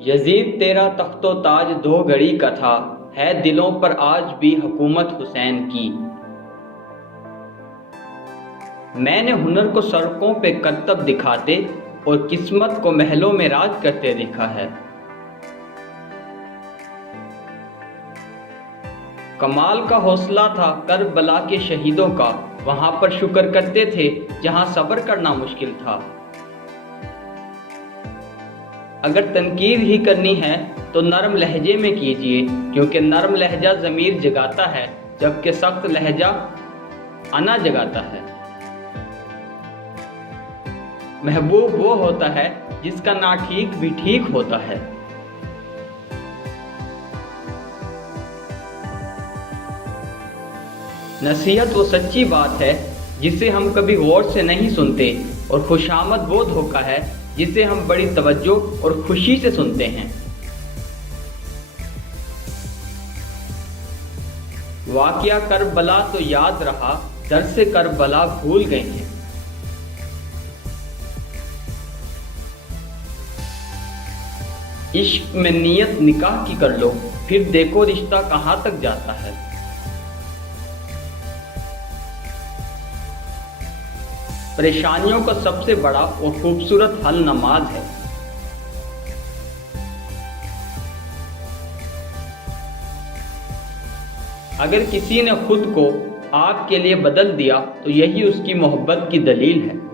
یزید تیرا تخت و تاج دو گھڑی کا تھا، ہے دلوں پر آج بھی حکومت حسین کی۔ میں نے ہنر کو سڑکوں پہ کرتب دکھاتے اور قسمت کو محلوں میں راج کرتے دیکھا ہے۔ کمال کا حوصلہ تھا کربلا کے شہیدوں کا، وہاں پر شکر کرتے تھے جہاں صبر کرنا مشکل تھا۔ اگر تنقید ہی کرنی ہے تو نرم لہجے میں کیجیے، کیونکہ نرم لہجہ ضمیر جگاتا ہے جبکہ سخت لہجہ انا جگاتا ہے۔ محبوب وہ ہوتا ہے جس کا نا ٹھیک بھی ٹھیک ہوتا ہے۔ نصیحت وہ سچی بات ہے جسے ہم کبھی غور سے نہیں سنتے، اور خوشامد وہ دھوکہ ہے جسے ہم بڑی توجہ اور خوشی سے سنتے ہیں۔ واقعہ کربلا تو یاد رہا، درس کربلا بھول گئے ہیں۔ عشق میں نیت نکاح کی کر لو، پھر دیکھو رشتہ کہاں تک جاتا ہے۔ پریشانیوں کا سب سے بڑا اور خوبصورت حل نماز ہے۔ اگر کسی نے خود کو آپ کے لیے بدل دیا تو یہی اس کی محبت کی دلیل ہے۔